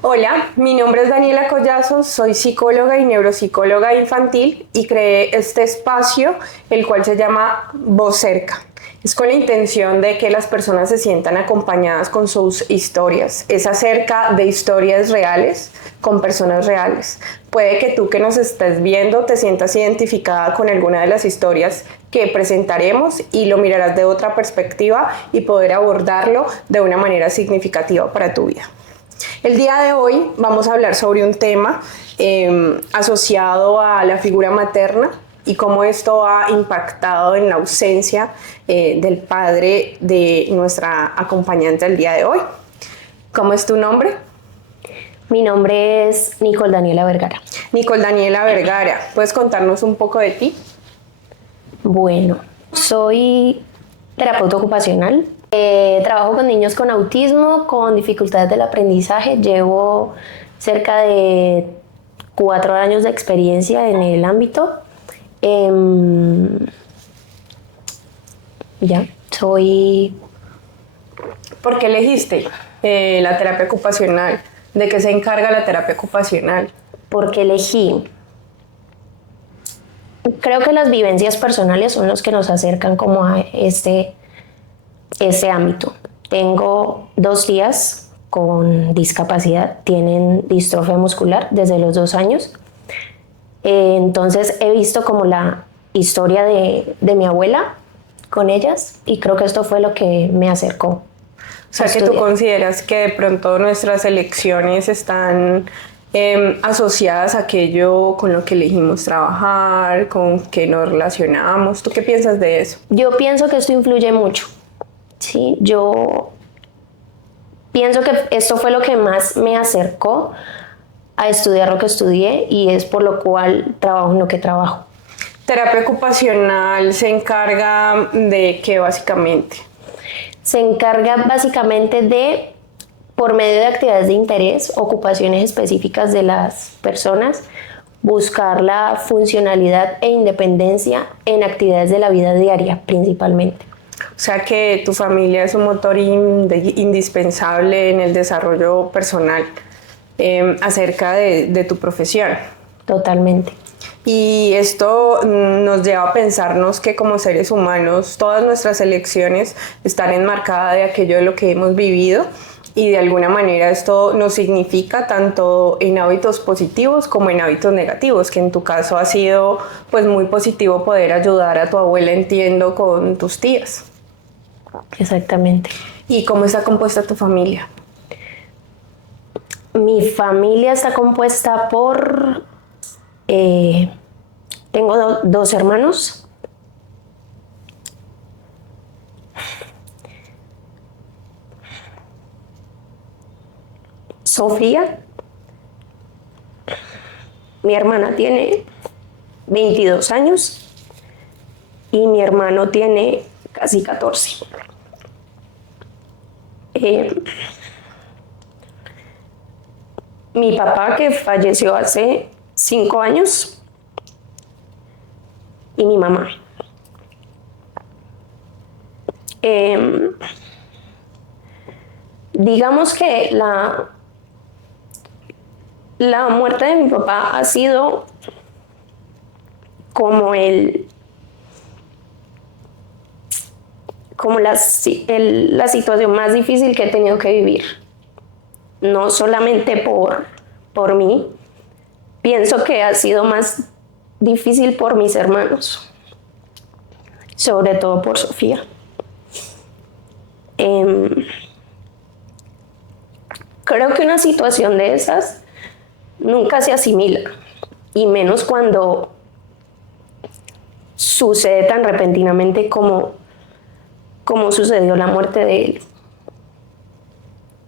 Hola, mi nombre es Daniela Collazo, soy psicóloga y neuropsicóloga infantil y creé este espacio, el cual se llama Voz Cerca. Es con la intención de que las personas se sientan acompañadas con sus historias. Es acerca de historias reales con personas reales. Puede que tú que nos estés viendo te sientas identificada con alguna de las historias que presentaremos y lo mirarás de otra perspectiva y poder abordarlo de una manera significativa para tu vida. El día de hoy vamos a hablar sobre un tema asociado a la figura materna y cómo esto ha impactado en la ausencia del padre de nuestra acompañante el día de hoy. ¿Cómo es tu nombre? Mi nombre es Nicole Daniela Vergara. Nicole Daniela Vergara, ¿puedes contarnos un poco de ti? Bueno, soy terapeuta ocupacional. Trabajo con niños con autismo, con dificultades del aprendizaje. Llevo cerca de 4 años de experiencia en el ámbito. Soy... ¿Por qué elegiste la terapia ocupacional? ¿De qué se encarga la terapia ocupacional? Porque elegí. Creo que las vivencias personales son los que nos acercan como a este ámbito. Tengo 2 tías con discapacidad, tienen distrofia muscular desde los 2 años. Entonces he visto como la historia de mi abuela con ellas y creo que esto fue lo que me acercó. O sea, que tú consideras que de pronto nuestras elecciones están asociadas a aquello con lo que elegimos trabajar, con que nos relacionamos. ¿Tú qué piensas de eso? Yo pienso que esto influye mucho. Sí, yo pienso que esto fue lo que más me acercó a estudiar lo que estudié y es por lo cual trabajo en lo que trabajo. ¿Terapia ocupacional se encarga de qué básicamente? Se encarga básicamente de, por medio de actividades de interés, ocupaciones específicas de las personas, buscar la funcionalidad e independencia en actividades de la vida diaria principalmente. O sea que tu familia es un motor indispensable en el desarrollo personal acerca de tu profesión. Totalmente. Y esto nos lleva a pensarnos que como seres humanos todas nuestras elecciones están enmarcadas de aquello de lo que hemos vivido y de alguna manera esto nos significa tanto en hábitos positivos como en hábitos negativos, que en tu caso ha sido pues muy positivo poder ayudar a tu abuela, entiendo, con tus tías. Exactamente. ¿Y cómo está compuesta tu familia? Mi familia está compuesta por... tengo 2 hermanos. Sofía. Mi hermana tiene 22 años y mi hermano tiene casi 14. Mi papá, que falleció hace 5 años, y mi mamá. Digamos que la muerte de mi papá ha sido como la situación más difícil que he tenido que vivir. No solamente por mí, pienso que ha sido más difícil por mis hermanos, sobre todo por Sofía. Creo que una situación de esas nunca se asimila, y menos cuando sucede tan repentinamente como sucedió la muerte de él.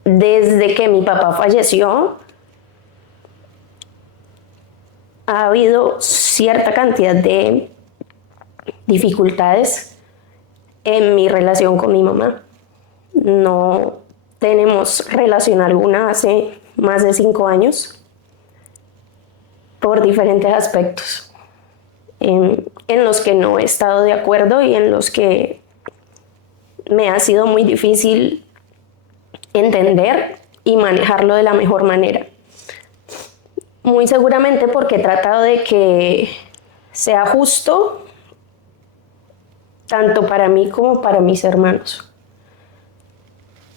Desde que mi papá falleció, ha habido cierta cantidad de dificultades en mi relación con mi mamá. No tenemos relación alguna hace más de 5 años por diferentes aspectos en los que no he estado de acuerdo y en los que me ha sido muy difícil entender y manejarlo de la mejor manera. Muy seguramente porque he tratado de que sea justo tanto para mí como para mis hermanos.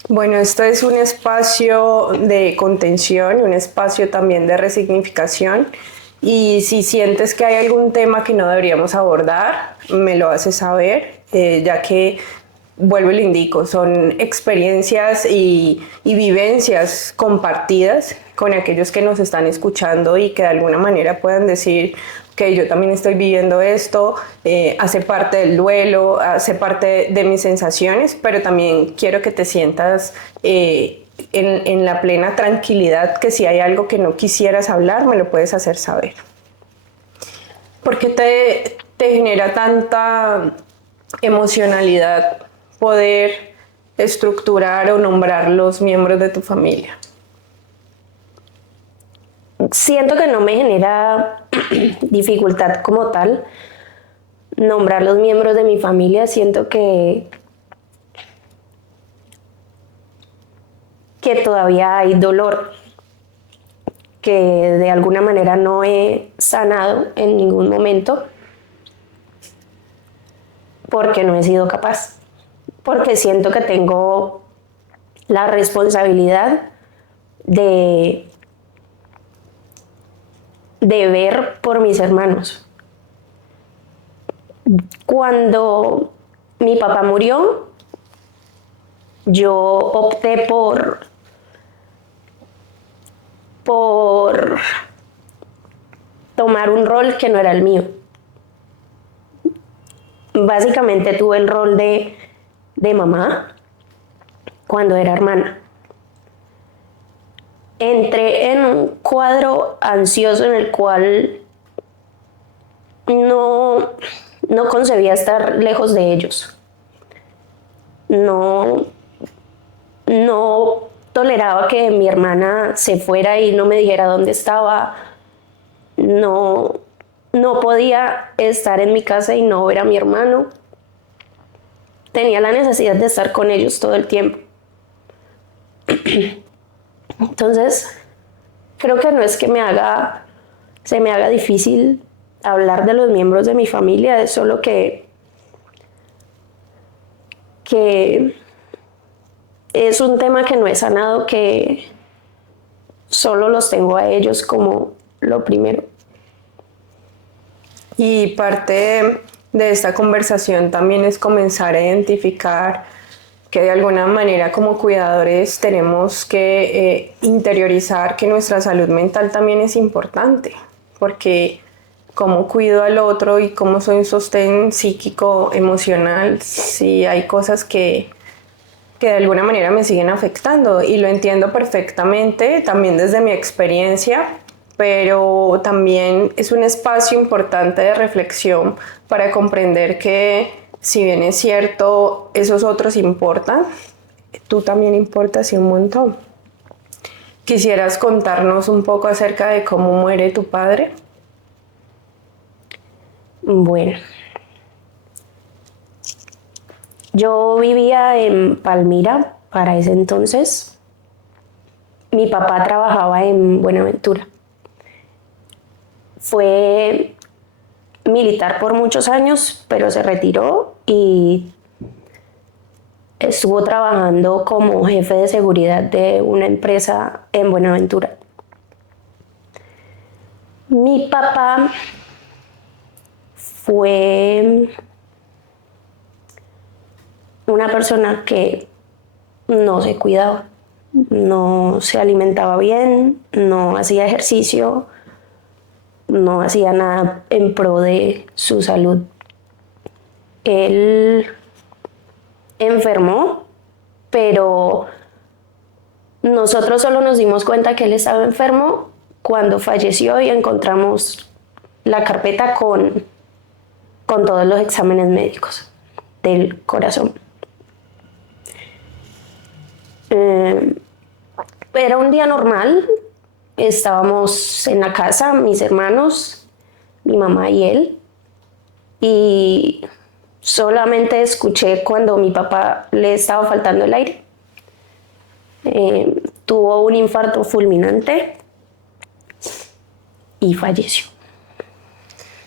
Bueno, esto es un espacio de contención, un espacio también de resignificación. Y si sientes que hay algún tema que no deberíamos abordar, me lo haces saber, ya que, vuelvo y lo indico, son experiencias y vivencias compartidas con aquellos que nos están escuchando y que de alguna manera puedan decir que yo también estoy viviendo esto, hace parte del duelo, hace parte de mis sensaciones, pero también quiero que te sientas en la plena tranquilidad que si hay algo que no quisieras hablar, me lo puedes hacer saber. ¿Por qué te genera tanta emocionalidad poder estructurar o nombrar los miembros de tu familia? Siento que no me genera dificultad como tal nombrar los miembros de mi familia. Siento que todavía hay dolor que de alguna manera no he sanado en ningún momento porque no he sido capaz, porque siento que tengo la responsabilidad de ver por mis hermanos. Cuando mi papá murió, yo opté por tomar un rol que no era el mío. Básicamente tuve el rol de mamá cuando era hermana. Entré en un cuadro ansioso en el cual no concebía estar lejos de ellos. No toleraba que mi hermana se fuera y no me dijera dónde estaba. No podía estar en mi casa y no ver a mi hermano. Tenía la necesidad de estar con ellos todo el tiempo. Entonces, creo que no es que se me haga difícil hablar de los miembros de mi familia, es solo que es un tema que no he sanado, que solo los tengo a ellos como lo primero. Y parte de esta conversación también es comenzar a identificar que de alguna manera como cuidadores tenemos que interiorizar que nuestra salud mental también es importante, porque cómo cuido al otro y cómo soy un sostén psíquico, emocional, si hay cosas que de alguna manera me siguen afectando, y lo entiendo perfectamente también desde mi experiencia, pero también es un espacio importante de reflexión para comprender que si bien es cierto, esos otros importan, tú también importas y un montón. ¿Quisieras contarnos un poco acerca de cómo muere tu padre? Bueno, yo vivía en Palmira para ese entonces. Mi papá trabajaba en Buenaventura. Fue militar por muchos años, pero se retiró y estuvo trabajando como jefe de seguridad de una empresa en Buenaventura. Mi papá fue una persona que no se cuidaba, no se alimentaba bien, no hacía ejercicio, no hacía nada en pro de su salud. Él enfermó, pero nosotros solo nos dimos cuenta que él estaba enfermo cuando falleció y encontramos la carpeta con todos los exámenes médicos del corazón. Era un día normal, estábamos en la casa, mis hermanos, mi mamá y él, y solamente escuché cuando mi papá le estaba faltando el aire. tuvo un infarto fulminante y falleció.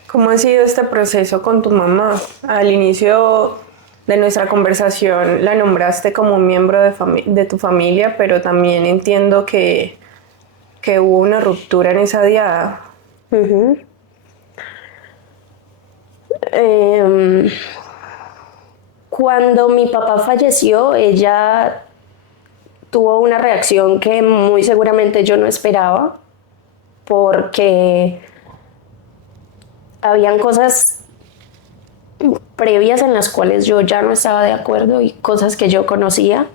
¿Cómo ha sido este proceso con tu mamá? Al inicio de nuestra conversación la nombraste como un miembro de tu familia, pero también entiendo que hubo una ruptura en esa diada. Uh-huh. Cuando mi papá falleció, ella tuvo una reacción que muy seguramente yo no esperaba, porque habían cosas previas en las cuales yo ya no estaba de acuerdo y cosas que yo conocía,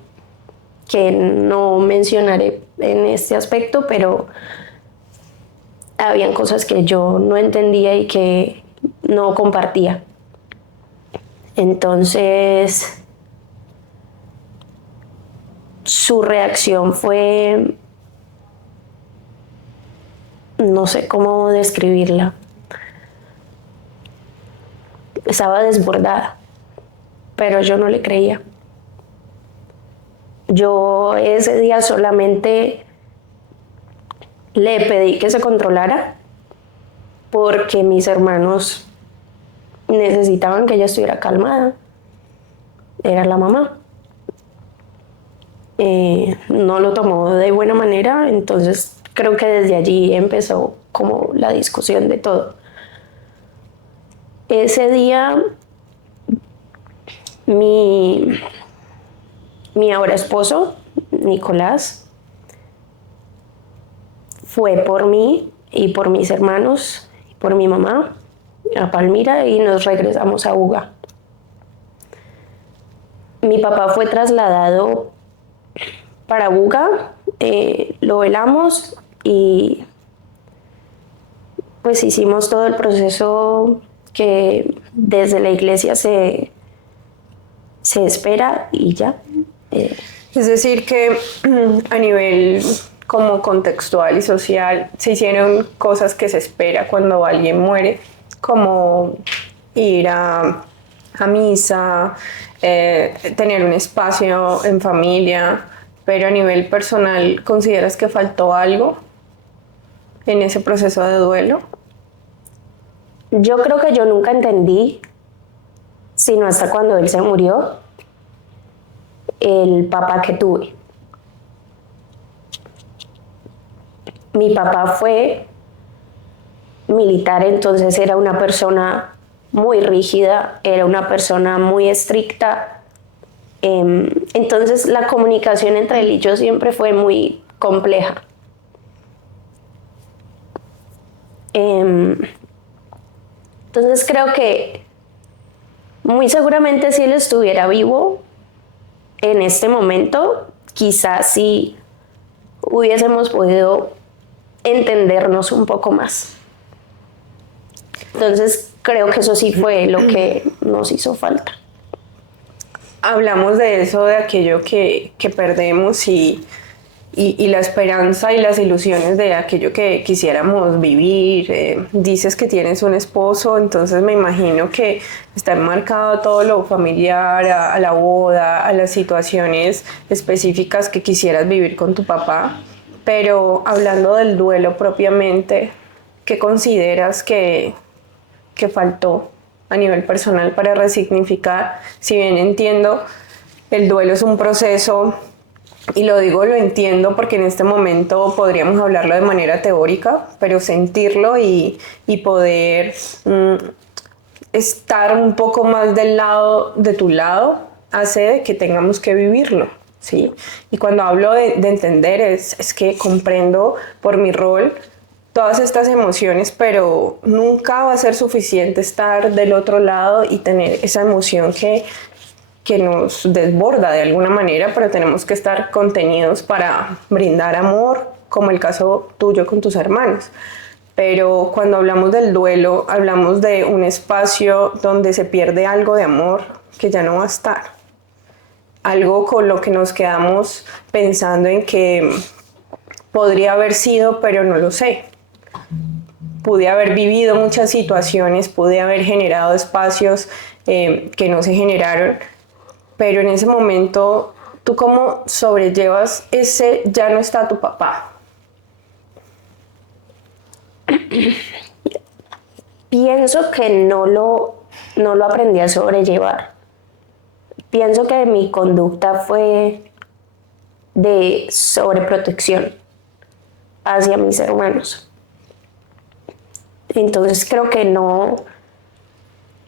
que no mencionaré en este aspecto, pero habían cosas que yo no entendía y que no compartía. Entonces, su reacción fue, no sé cómo describirla. Estaba desbordada, pero yo no le creía. Yo ese día solamente le pedí que se controlara porque mis hermanos necesitaban que ella estuviera calmada. Era la mamá. No lo tomó de buena manera, entonces creo que desde allí empezó como la discusión de todo. Ese día mi ahora esposo, Nicolás, fue por mí y por mis hermanos y por mi mamá a Palmira y nos regresamos a Buga. Mi papá fue trasladado para Buga, lo velamos y pues hicimos todo el proceso que desde la iglesia se espera y ya. Es decir que a nivel como contextual y social se hicieron cosas que se espera cuando alguien muere, como ir a misa, tener un espacio en familia, pero a nivel personal, ¿consideras que faltó algo en ese proceso de duelo? Yo creo que yo nunca entendí, sino hasta cuando él se murió, el papá que tuve. Mi papá fue militar, entonces era una persona muy rígida, era una persona muy estricta. Entonces la comunicación entre él y yo siempre fue muy compleja. Entonces creo que muy seguramente si él estuviera vivo en este momento, quizás sí hubiésemos podido entendernos un poco más. Entonces creo que eso sí fue lo que nos hizo falta. Hablamos de eso, de aquello que perdemos y la esperanza y las ilusiones de aquello que quisiéramos vivir. Dices que tienes un esposo, entonces me imagino que está enmarcado todo lo familiar, a la boda, a las situaciones específicas que quisieras vivir con tu papá. Pero hablando del duelo propiamente, ¿qué consideras que faltó a nivel personal para resignificar? Si bien entiendo, el duelo es un proceso, y lo entiendo porque en este momento podríamos hablarlo de manera teórica, pero sentirlo y poder estar un poco más del lado de tu lado hace que tengamos que vivirlo, ¿sí? Y cuando hablo de entender es que comprendo por mi rol todas estas emociones, pero nunca va a ser suficiente estar del otro lado y tener esa emoción que nos desborda de alguna manera, pero tenemos que estar contenidos para brindar amor, como el caso tuyo con tus hermanos. Pero cuando hablamos del duelo, hablamos de un espacio donde se pierde algo de amor que ya no va a estar. Algo con lo que nos quedamos pensando en que podría haber sido, pero no lo sé. Pude haber vivido muchas situaciones, pude haber generado espacios que no se generaron, pero en ese momento ¿Tú cómo sobrellevas ese ya no está tu papá? Pienso que no lo aprendí a sobrellevar. Pienso que mi conducta fue de sobreprotección hacia mis hermanos. Entonces creo que no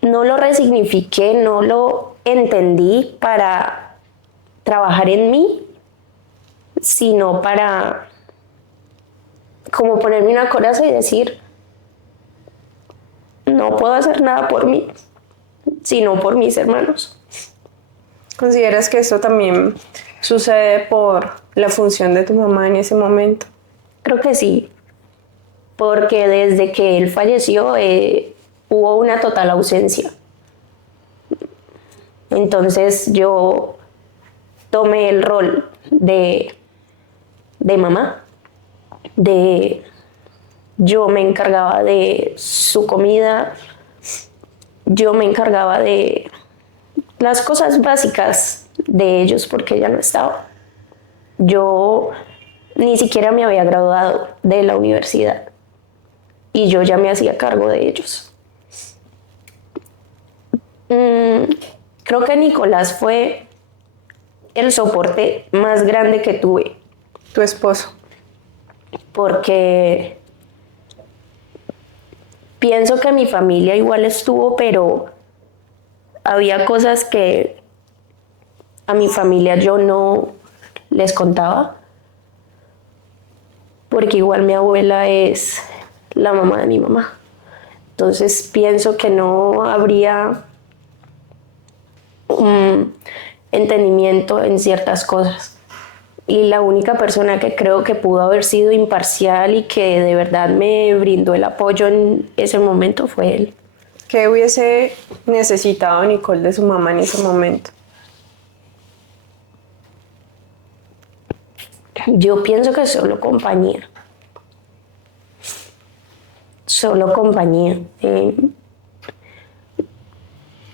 lo resignifiqué, no lo entendí para trabajar en mí, sino para como ponerme una coraza y decir, no puedo hacer nada por mí, sino por mis hermanos. ¿Consideras que esto también sucede por la función de tu mamá en ese momento? Creo que sí, porque desde que él falleció hubo una total ausencia. Entonces yo tomé el rol de mamá, yo me encargaba de su comida, yo me encargaba de las cosas básicas de ellos porque ella no estaba. Yo ni siquiera me había graduado de la universidad y yo ya me hacía cargo de ellos. Creo que Nicolás fue el soporte más grande que tuve. Tu esposo. Porque pienso que mi familia igual estuvo, pero había cosas que a mi familia yo no les contaba, porque igual mi abuela es la mamá de mi mamá. Entonces pienso que no habría un entendimiento en ciertas cosas. Y la única persona que creo que pudo haber sido imparcial y que de verdad me brindó el apoyo en ese momento fue él. ¿Qué hubiese necesitado Nicole de su mamá en ese momento? Yo pienso que solo compañía. Solo compañía.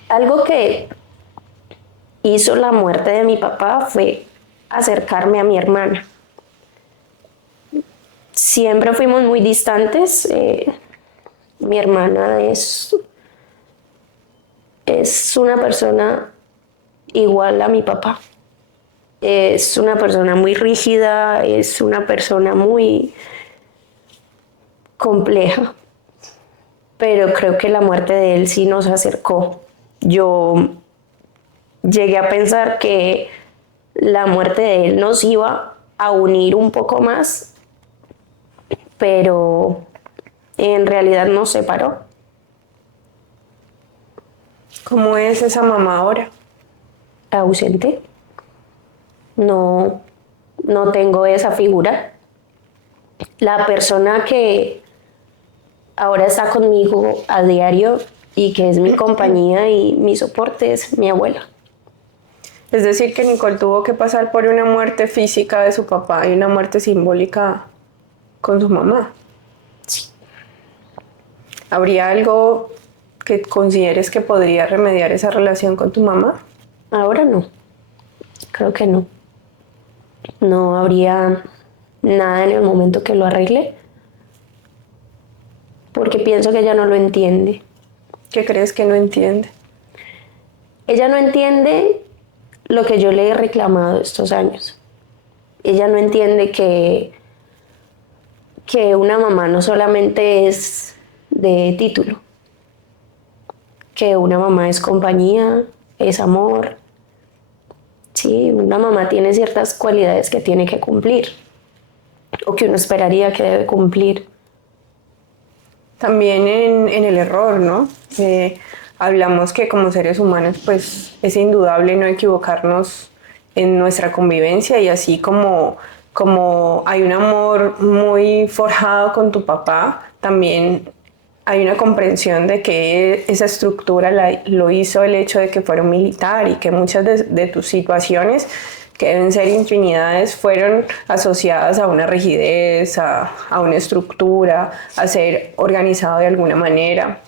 Algo que hizo la muerte de mi papá fue acercarme a mi hermana. Siempre fuimos muy distantes. Mi hermana es una persona igual a mi papá. Es una persona muy rígida, es una persona muy compleja, pero creo que la muerte de él sí nos acercó. Yo llegué a pensar que la muerte de él nos iba a unir un poco más, pero en realidad nos separó. ¿Cómo es esa mamá ahora? Ausente. No tengo esa figura. La persona que ahora está conmigo a diario y que es mi compañía y mi soporte es mi abuela. Es decir, que Nicole tuvo que pasar por una muerte física de su papá y una muerte simbólica con su mamá. Sí. ¿Habría algo que consideres que podría remediar esa relación con tu mamá? Ahora no. Creo que no. No habría nada en el momento que lo arregle, porque pienso que ella no lo entiende. ¿Qué crees que no entiende? Ella no entiende lo que yo le he reclamado estos años. Ella no entiende que una mamá no solamente es de título, que una mamá es compañía, es amor. Sí, una mamá tiene ciertas cualidades que tiene que cumplir o que uno esperaría que debe cumplir. También en el error, ¿no? Hablamos que como seres humanos pues es indudable no equivocarnos en nuestra convivencia y así como hay un amor muy forjado con tu papá, también hay una comprensión de que esa estructura lo hizo el hecho de que fuera un militar y que muchas de tus situaciones, que deben ser infinidades, fueron asociadas a una rigidez, a una estructura, a ser organizado de alguna manera.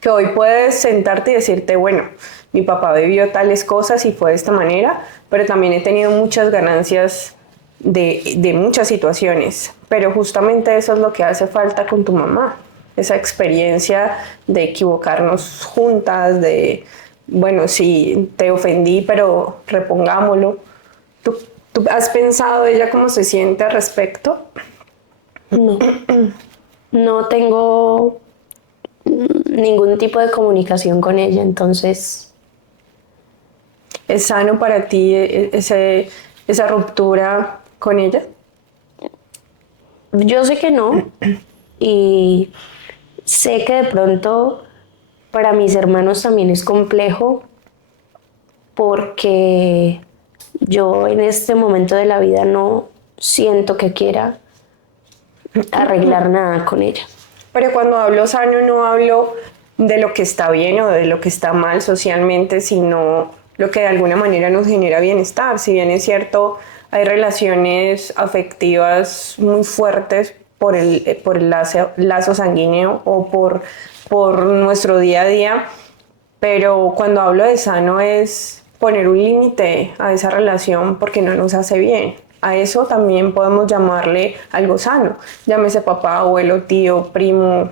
Que hoy puedes sentarte y decirte, bueno, mi papá vivió tales cosas y fue de esta manera, pero también he tenido muchas ganancias de muchas situaciones, pero justamente eso es lo que hace falta con tu mamá, esa experiencia de equivocarnos juntas, de, bueno, sí, te ofendí, pero repongámoslo. ¿Tú has pensado ella cómo se siente al respecto? No, no tengo ningún tipo de comunicación con ella, entonces ¿Es sano para ti esa ruptura con ella? yo sé que no y sé que de pronto para mis hermanos también es complejo porque yo en este momento de la vida no siento que quiera arreglar nada con ella. Pero cuando hablo sano no hablo de lo que está bien o de lo que está mal socialmente, sino lo que de alguna manera nos genera bienestar. Si bien es cierto, hay relaciones afectivas muy fuertes por el lazo sanguíneo o por nuestro día a día, pero cuando hablo de sano es poner un límite a esa relación porque no nos hace bien. A eso también podemos llamarle algo sano. Llámese papá, abuelo, tío, primo,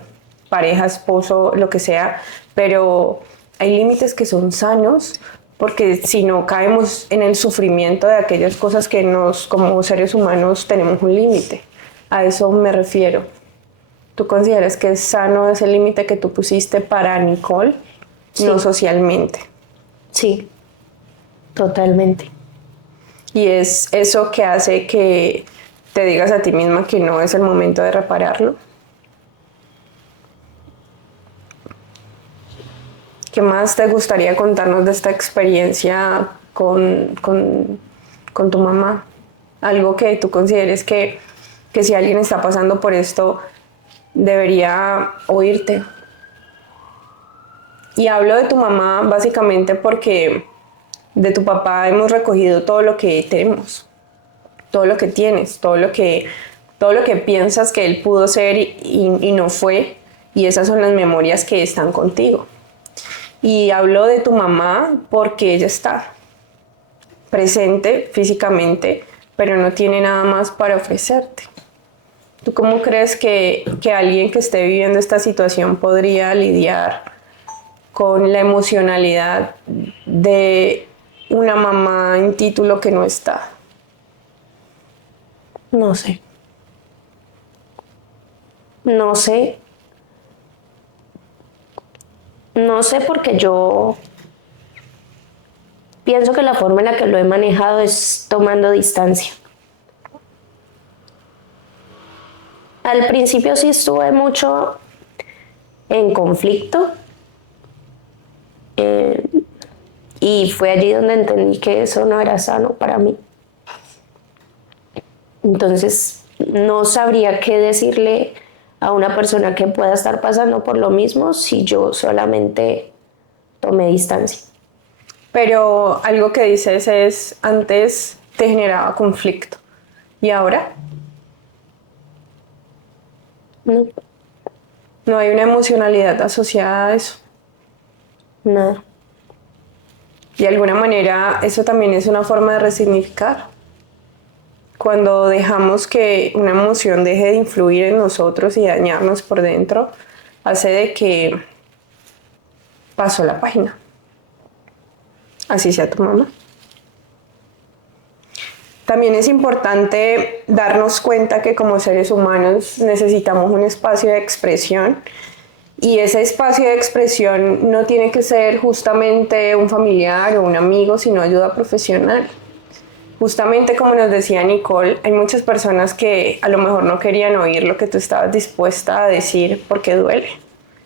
pareja, esposo, lo que sea. Pero hay límites que son sanos porque si no caemos en el sufrimiento de aquellas cosas que como seres humanos tenemos un límite. A eso me refiero. ¿Tú consideras que es sano ese límite que tú pusiste para Nicole? Sí. No socialmente. Sí, totalmente. Y es eso que hace que te digas a ti misma que no es el momento de repararlo. ¿Qué más te gustaría contarnos de esta experiencia con tu mamá? Algo que tú consideres que si alguien está pasando por esto, debería oírte. Y hablo de tu mamá básicamente porque de tu papá hemos recogido todo lo que tenemos, todo lo que tienes, todo lo que piensas que él pudo ser y no fue, y esas son las memorias que están contigo. Y hablo de tu mamá porque ella está presente físicamente, pero no tiene nada más para ofrecerte. ¿Tú cómo crees que alguien que esté viviendo esta situación podría lidiar con la emocionalidad de una mamá en título que no está? No sé. No sé. No sé porque yo pienso que la forma en la que lo he manejado es tomando distancia. Al principio sí estuve mucho en conflicto y fue allí donde entendí que eso no era sano para mí. Entonces no sabría qué decirle a una persona que pueda estar pasando por lo mismo si yo solamente tomé distancia. Pero algo que dices es, antes te generaba conflicto. ¿Y ahora? No, No hay una emocionalidad asociada a eso. nada. De alguna manera, eso también es una forma de resignificar. Cuando dejamos que una emoción deje de influir en nosotros y dañarnos por dentro, hace de que pasó la página. Así sea tu mamá. También es importante darnos cuenta que como seres humanos necesitamos un espacio de expresión y ese espacio de expresión no tiene que ser justamente un familiar o un amigo, sino ayuda profesional. Justamente como nos decía Nicole, hay muchas personas que a lo mejor no querían oír lo que tú estabas dispuesta a decir porque duele.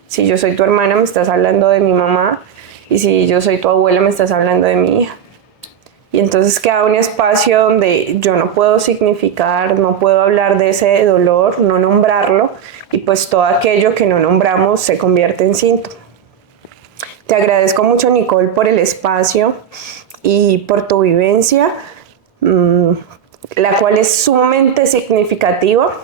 Si yo soy tu hermana, me estás hablando de mi mamá, y si yo soy tu abuela, me estás hablando de mi hija. Y entonces queda un espacio donde yo no puedo significar, no puedo hablar de ese dolor, no nombrarlo, y pues todo aquello que no nombramos se convierte en síntoma. Te agradezco mucho, Nicole, por el espacio y por tu vivencia, la cual es sumamente significativa,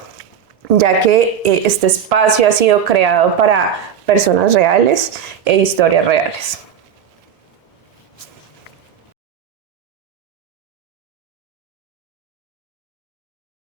ya que este espacio ha sido creado para personas reales e historias reales.